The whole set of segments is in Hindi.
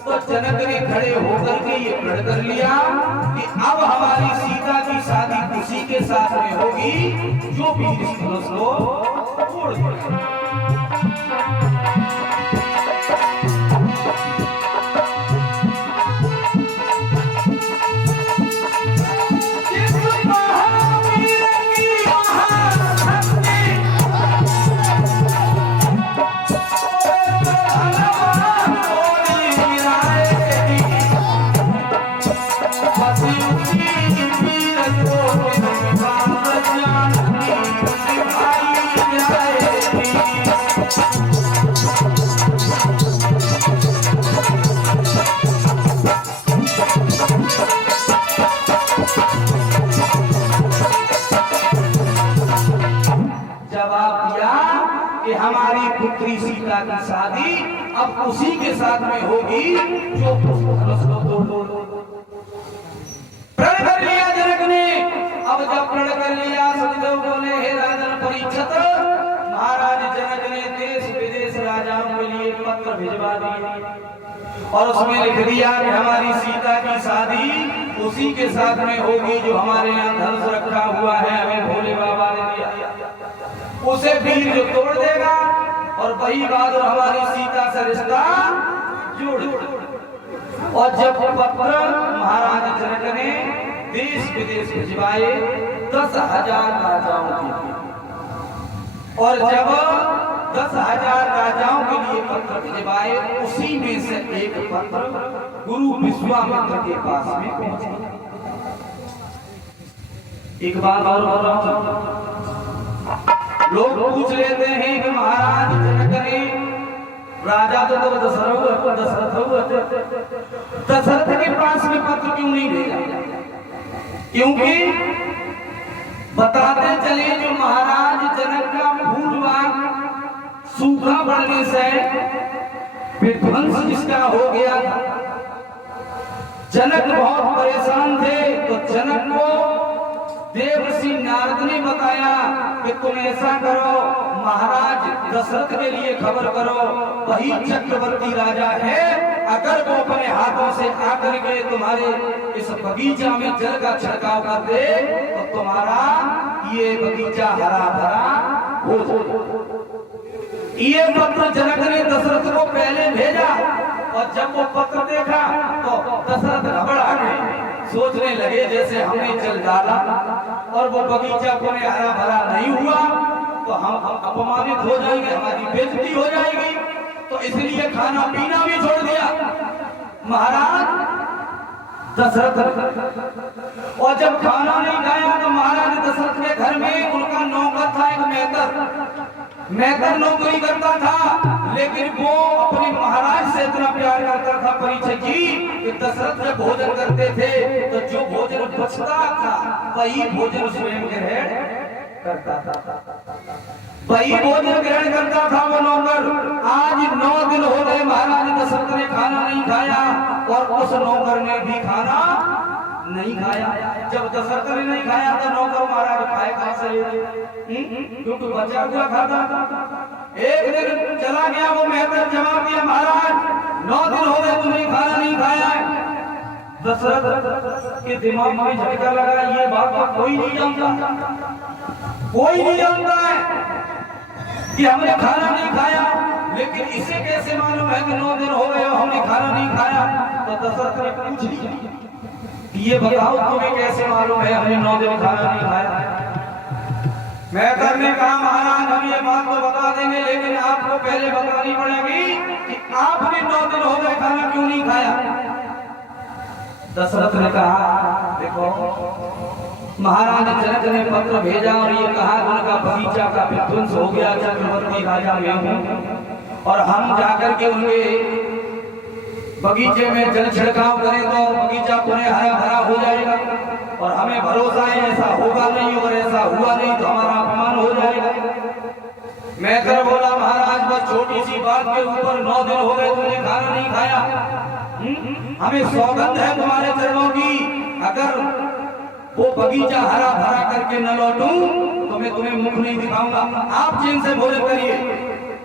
तो जनक ने खड़े होकर के ये प्रण कर लिया कि अब हमारी सीता की शादी उसी के साथ में होगी जो वीर धनुष को तोड़ देगा। हमारी पुत्री सीता की शादी अब उसी के साथ में होगी जो प्रण कर लिया जनक ने। अब जब प्रण कर लिया सचदेव बोले हे राजन परीक्षित, महाराज जनक ने देश विदेश राजाओं के लिए पत्र भिजवा दिए और उसमें लिख दिया कि हमारी सीता की शादी उसी के साथ में होगी जो हमारे यहाँ धनुष रखा हुआ है, हमें भोले बाबा ने दिया, उसे वीर जो तोड़ देगा और वही बात हमारी सीता से रिश्ता जोड़। और जब पत्र महाराज जनक ने देश विदेश भिजवाए 10,000 राजाओं के लिए, और जब 10,000 राजाओं के लिए पत्र भिजवाए उसी में से एक पत्र गुरु विश्वामित्र के पास में पहुंचा। एक बात और बोल रहा हूं, लोग पूछ लेते हैं कि महाराज जनक ने राजा तो दशरथ के पास में पत्र क्यों नहीं भेजा? क्योंकि बताते चले जो महाराज जनक का भूलवान सूखा पड़ने से विध्वंस जिसका हो गया था, जनक बहुत परेशान थे, तो जनक को देवर्षि नारद ने बताया कि तुम ऐसा करो, महाराज दशरथ के लिए खबर करो, वही चक्रवर्ती राजा है, अगर वो अपने हाथों से आकर के तुम्हारे इस बगीचा में जल का छिड़काव कर दे तो तुम्हारा ये बगीचा हरा भरा हो जाए। ये पत्र जनक ने दशरथ को पहले भेजा और जब वो पत्र देखा तो दशरथ घबरा गए, सोचने लगे जैसे हमने जल डाला और वो बगीचा कोने हरा भरा नहीं हुआ तो हम अपमानित हो जाएंगे, हमारी बेइज्जती हो जाएगी, तो इसलिए खाना पीना भी छोड़ दिया महाराज दशरथ। और जब खाना नहीं खाया तो महाराज दशरथ के घर में उनका नौकर था एक मेहतर नौकरी करता था, लेकिन वो अपने महाराज से इतना प्यार करता था परीक्षित जी कि दशरथ जब भोजन करते थे तो जो भोजन बचता था वही भोजन स्वयं ग्रहण करता था, वही भोजन ग्रहण करता था वो नौकर। आज 9 दिन हो गए महाराज दशरथ ने खाना नहीं खाया और उस नौकर ने भी खाना नहीं खाया। जब दशरथ ने नहीं खाया तो नौकर महाराज खाए कहां से, क्योंकि बचा हुआ खाता। एक दिन चला गया वो मेहतर, जवाब दिया महाराज 9 दिन हो गए तुमने खाना नहीं खाया है। दशरथ के दिमाग में झटका लगा, ये बात तो कोई नहीं जानता, कोई नहीं जानता है कि हमने खाना नहीं खाया, लेकिन इसे कैसे मालूम है कि 9 दिन हो गए हमने खाना नहीं खाया? तो दशरथ ने पूछ लिया ये बताओ तुम्हें कैसे मालूम है हमने 9 दिन खाना नहीं खाया? मेहतर ने कहा महाराज हम ये बात तो बता देंगे, लेकिन आपको पहले बतानी पड़ेगी कि आपने 9 दिन हो गए खाना क्यों नहीं खाया? दशरथ ने कहा देखो महाराज जनक ने पत्र भेजा और ये कहा उनका बगीचा का विध्वंस हो गया, चक्रवर्ती राजा मैं हूं और हम जाकर के उनके बगीचे में जल छिड़काव करें तो बगीचा पुनः हरा भरा हो जाएगा और हमें भरोसा है ऐसा होगा नहीं, और ऐसा हुआ नहीं तो हमारा अपमान हो जाएगा। मैं बोला महाराज बस छोटी सी बात के ऊपर 9 दिन हो गए तुमने खाना नहीं खाया, हमें सौगंध है तुम्हारे चरणों की, अगर वो बगीचा हरा भरा करके न लौटूं तो मैं तुम्हें मुख नहीं दिखाऊंगा, आप चैन से भोजन करिए।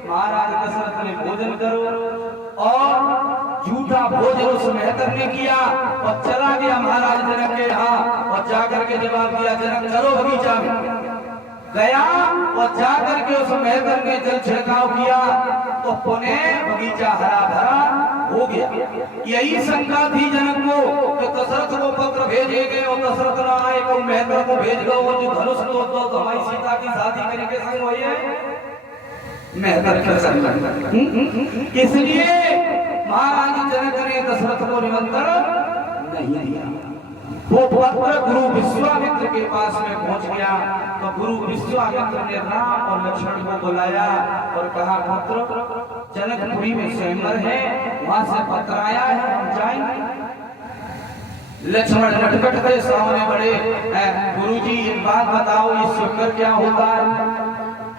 महाराज दशरथ ने भोजन करो और झूठा भोजन उस मेहतर ने किया और चला गया महाराज जनक के यहाँ और जाकर के जवाब दिया जनक चलो बगीचा में। गया और जाकर के उस मेहतर ने जल छिड़काव किया तो पुनः बगीचा हरा भरा हो गया। यही शंका थी जनक को कि दशरथ को पत्र भेजे गए और दशरथ न आए तो मेहतर को भेज दो, जो धनुष तो हमारी सीता की शादी करने के संग वही है मेहतर के संग। इसलिए महाराज जनक ने दशरथ को निमंत्रण नहीं दिया। वो पत्र गुरु विश्वामित्र के पास में पहुंच गया तो गुरु विश्वामित्र ने राम और लक्ष्मण को बुलाया और कहा पुत्र जनकपुरी में स्वयंवर है, वहां से पत्र आया है, हम जाएंगे। लक्ष्मण नटखट के सामने बड़े गुरुजी एक बात बताओ ये स्वयंवर क्या होता है?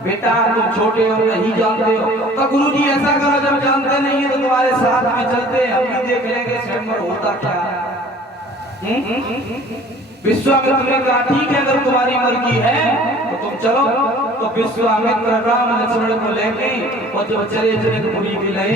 बेटा तुम छोटे हो नहीं जानते हो। तो गुरुजी ऐसा करो जब जानते नहीं है तो तुम्हारे साथ में चलते हम भी देख लेंगे स्वयंवर होता क्या। विश्वामित्र ने कहा ठीक है अगर तुम्हारी मर्जी है तो तुम चलो। तो विश्वामित्र राम लक्ष्मण को लेके और जब चले जनकपुरी के लिए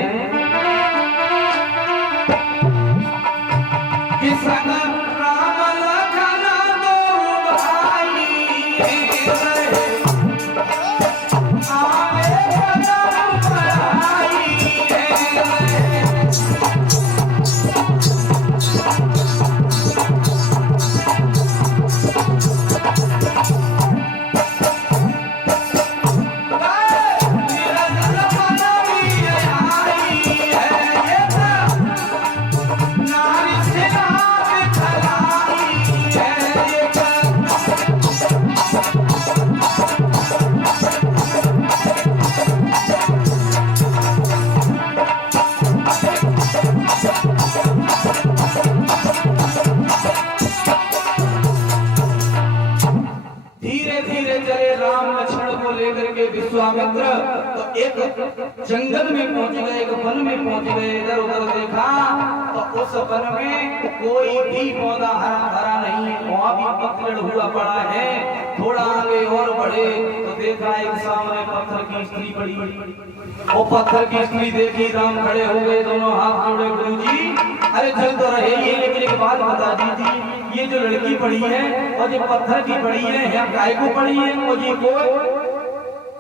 विश्वामित्र तो एक जंगल में पहुंच गए, एक वन में पहुंच गए। इधर उधर देखा तो उस वन में कोई भी पौधा हरा भरा नहीं है, वहां भी पतझड़ हुआ पड़ा है। थोड़ा आगे और बढ़े तो देखा एक सामने पत्थर की स्त्री पड़ी। वो पत्थर की स्त्री देखी, राम खड़े हो गए, दोनों हाथ जोड़े। गुरुजी अरे चल तो रहे ये, लेकिन एक बात बता दीजिए ये जो लड़की पड़ी है और जो पत्थर की पड़ी है या गाय को पड़ी है और ये को।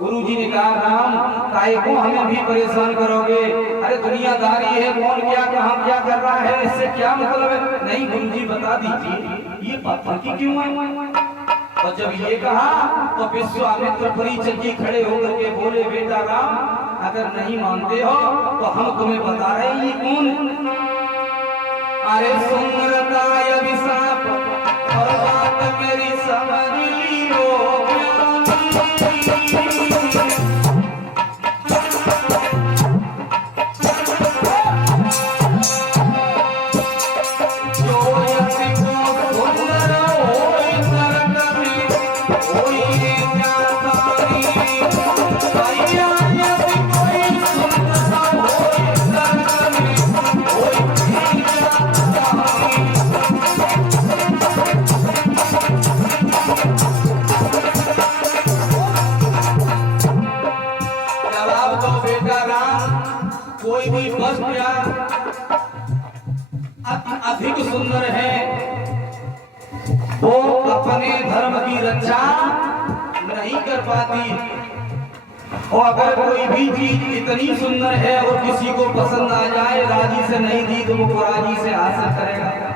गुरुजी ने कहा राम काय को हमें भी परेशान करोगे? अरे दुनियादारी है, कौन क्या कहां क्या कर रहा है, इससे क्या मतलब है? नहीं गुरुजी बता दीजिए ये पत्थर की क्यों है? और जब ये कहा तो विश्वामित्र परिचय जी खड़े होकर के बोले बेटा राम अगर नहीं मानते हो तो हम तुम्हें बता रहे हैं ये कौन। अरे सुंदरता अभिशाप और बात मेरी समझ लियो अधिक सुंदर है वो अपने धर्म की रक्षा नहीं कर पाती। और अगर कोई भी चीज इतनी सुंदर है और किसी को पसंद आ जाए राजी से नहीं दी तो वो राजी से हासिल करेगा।